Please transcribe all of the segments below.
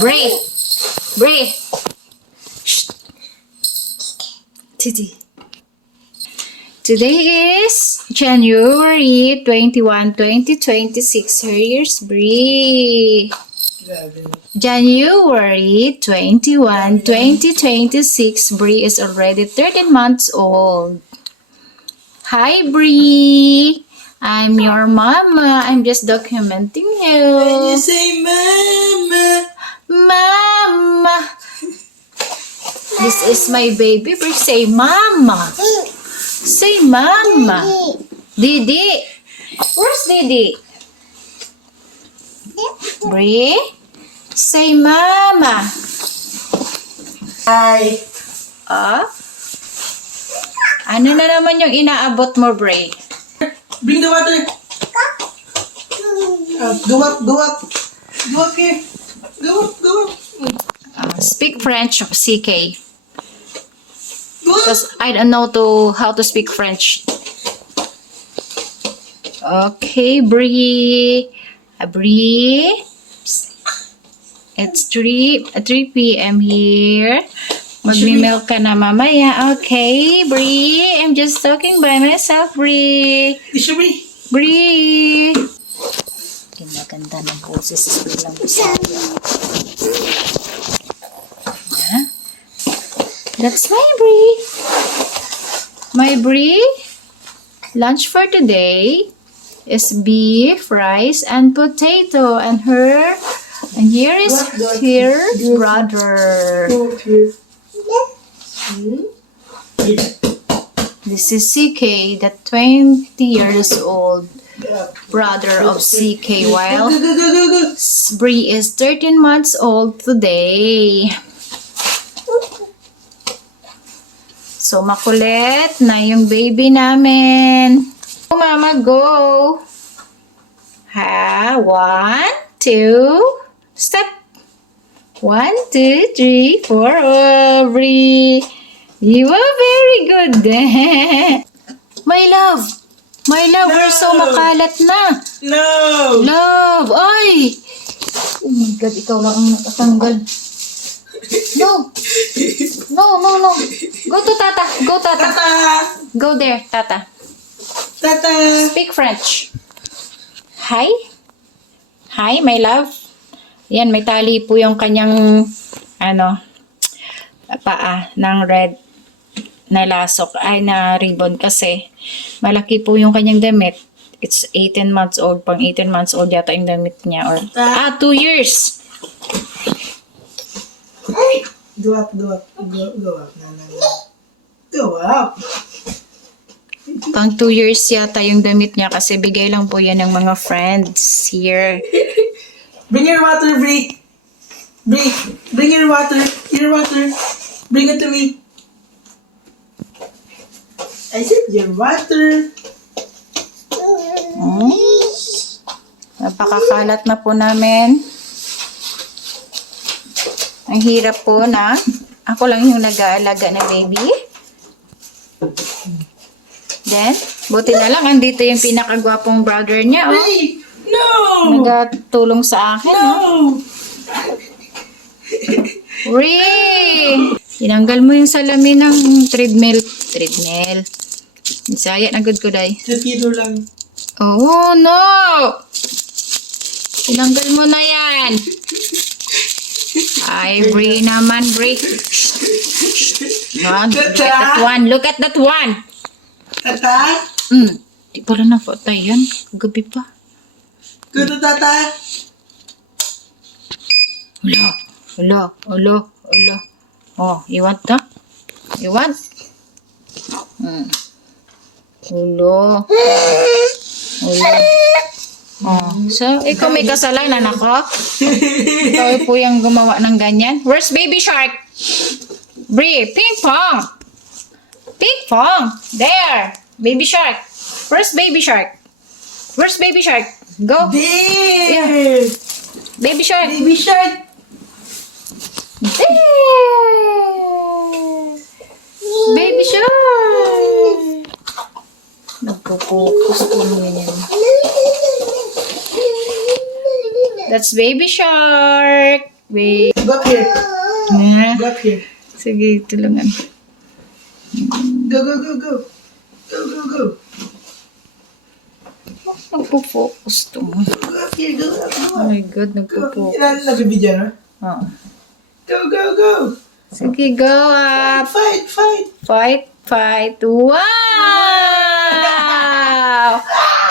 Bray. Bray. Shh. Titi. Today is January 21, 2026. Here's Bree. January 21, 2026. Bree is already 13 months old. Hi, Bree. I'm your mama. I'm just documenting you. Can you say mama? Mama. This is my baby. Bree, say mama. Say mama. Didi. Where's Didi? Bree, say mama. Hi. Ano na naman yung inaabot mo, Bree? Bring the water. Go up, go up. Go up here. Go up, go up. Speak French, CK. Go up. Because I don't know how to speak French. Okay, Bree. Bree. It's 3 p.m. here. Magmi-milk ka na mamaya. Okay, Bree. I'm just talking by myself, Bree. Ishabri. Bree. Ganda-ganda ng boses sa bilang Bisaya. Yeah. That's my Bree. My Bree. Lunch for today is beef, rice, and potato. And here is her brother. Go up here. This is CK, the 20 years old brother of CK, while Go. Bree is 13 months old today. So, makulit na yung baby namin. Go, mama, go! Ha? 1, 2, step! 1, 2, 3, 4. Bree, you are very good. My love, we're so makalat na. No. Love, ay! Oh my God, ikaw lang ang nakatanggal. No. Go to Tata. Go, Tata. Tata. Go there, Tata. Tata. Speak French. Hi. Hi, my love. Yan, may tali po yung kanyang, paa ng red na lasok, na ribbon kasi malaki po yung kanyang damit. It's 18 months old, pang 18 months old yata yung damit niya. Or, 2 years. Go up. Go up. No. Go up. Pang 2 years yata yung damit niya kasi bigay lang po yan ng mga friends here. Bring your water, Bree. Bree, bring your water. Your water. Bring it to me. I said your water. Napakakalat na po namin. Ang hirap po na ako lang yung nag-aalaga ng baby. Then, buti na lang andito yung pinakagwapong brother niya. Bree, no. Nagatulong sa akin. No. Bree! Tinanggal mo yung salamin ng treadmill. Bisaya na good ko, day. Kapiro lang. Oh, no! Tinanggal mo na yan. Ay, Bree naman, Bree. Look at that one. Tata. Di pala na-patay yan. Gabi pa. Go to Tata. Hala. Oh, you want that? You want? Hala. Oh, so, ikaw may kasalanan ako? Ikaw po yung gumawa ng ganyan? Where's baby shark? Bree, ping pong! There! Baby shark! Where's baby shark? Go! There. Baby shark! Baby shark. There! Baby shark! Nagpo-focus po niya yan. That's baby shark. Wait. Go up here. Yeah. Go up here. Sige, tulungan. Go, go, go, go. Go, go, go. Nagpo-focus to. Go up here, go up, go Oh up. my God, Go. nagpo-focus. Ilan nagbibidyo na? Oo. Go, go, go. Sige, go up. Fight, fight. Fight, fight. Wow!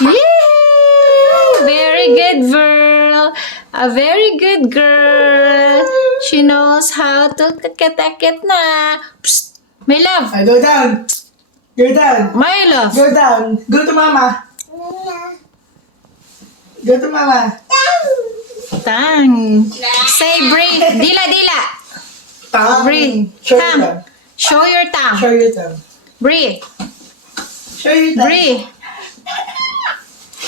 Yay! Very good girl. A very good girl. She knows how to kakit-akit na. Psst! My love. I go down. Go down. My love. Go down. Go to mama. Go to mama. Tang. Say Brie. Dila, dila. Tongue. Brie. Show your Tongue. tongue. Show your tongue. Show your tongue. Brie. Show your tongue. Brie.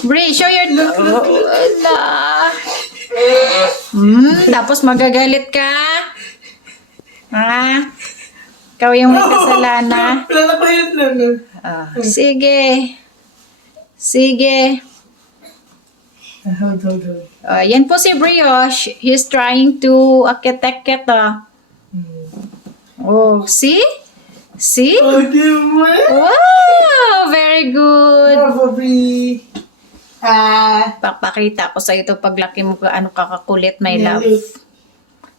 Brie, show your... Look, look, look. Wala. Tapos magagalit ka? Ha? Ikaw yung may kasalanan. Wala na pa yun lang. Sige. Sige. Hold, hold, hold. Yan po si Brioche. He's trying to akit-akit. Oh, see? See? Oh, diba? Wow! Very good. Bravo, Brie. Papakita ko sa ito paglaki mo gaano kakakulit, my love. Yes.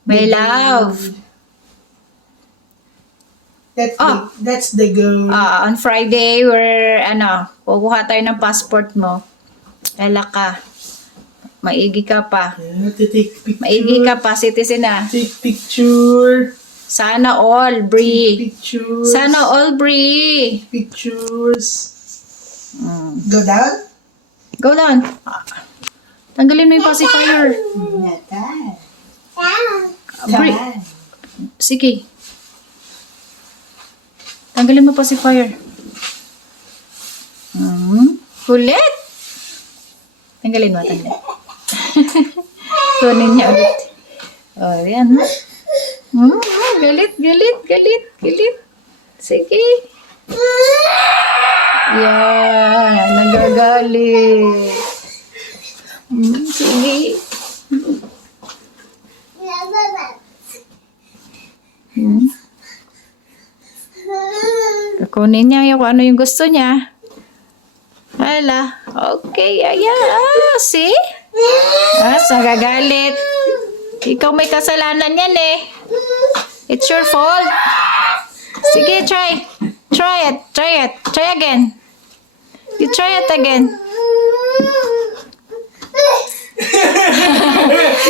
My love. That's the goal. On Friday, kukuha tayo ng passport mo. Kala ka. Maigi ka pa. You have to take picture. Maigi ka pa, citizen na. Take picture. Sana all, Brie. Pictures. Sana all, Brie. Pictures. Go down? Go down. Tanggalin mo yung pacifier. Brie. Sige. Tanggalin mo pacifier. Kulit. Tanggalin mo, tanggalin. Kunin niya ulit. Oh, yan. Galit, galit, galit, galit. Sige. Yan, nagagalit. Sige. Kukunin niya yung ano yung gusto niya. Hala. Okay, ayan. See? Nagagalit. Ikaw may kasalanan yan eh. It's your fault. Sige, try. Try it. Try it. Try again. You try it again.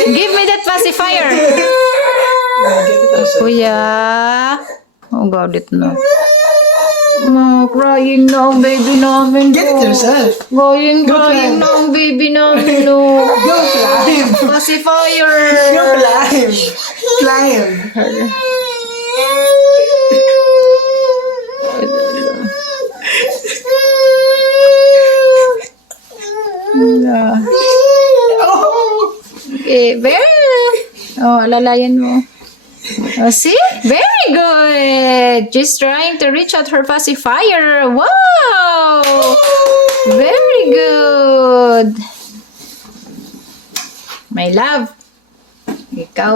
Give me that pacifier. Kuya. Oh, galit na. Crying na ang baby namin. Get it yourself. Crying Go climb. na ang baby namin. No. Go climb. Pacifier. Go climb. Climb. Oh. Okay, lalayan mo. Oh, see? Very good. She's trying to reach out her pacifier. Wow! Very good. My love. Ikaw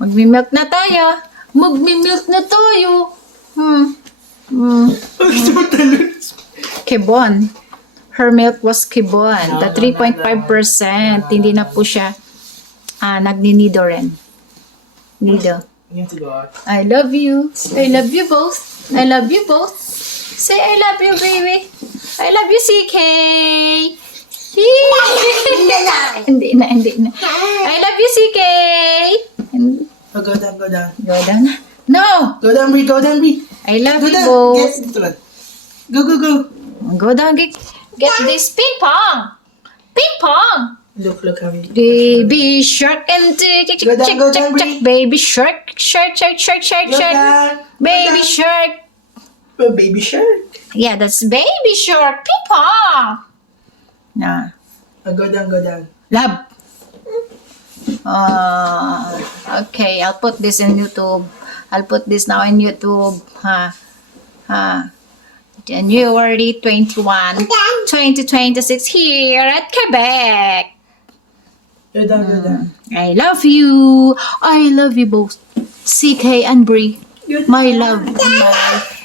magmi-milk na tayo. Magmi-milk na tayo. Kibon. Her milk was kibon. The 3.5%. Hindi na po siya nagninido rin. Nido. You have to go out. I love you. I love you both. I love you both. Say I love you, baby. I love you, CK. Hindi na. I love you, CK. Oh, go down, go down. Go down na. No! Go down, Brie, go down, Brie. I love Go you down. both. Get dito lang. Go, go, go. Go down. Get this ping pong. Ping pong. Look how we... Baby shark and check, Go down, go down, Brie. baby shark. Go down. Baby shark. Oh, baby shark. Yeah, that's baby shark. Ping pong. Nah. Oh, go down, go down. Love. Okay, I'll put this in YouTube. I'll put this now in YouTube. January 21, 2026 here at Quebec. You're done, you're done. I love you. I love you both. CK and Brie. You're My done. love and my life.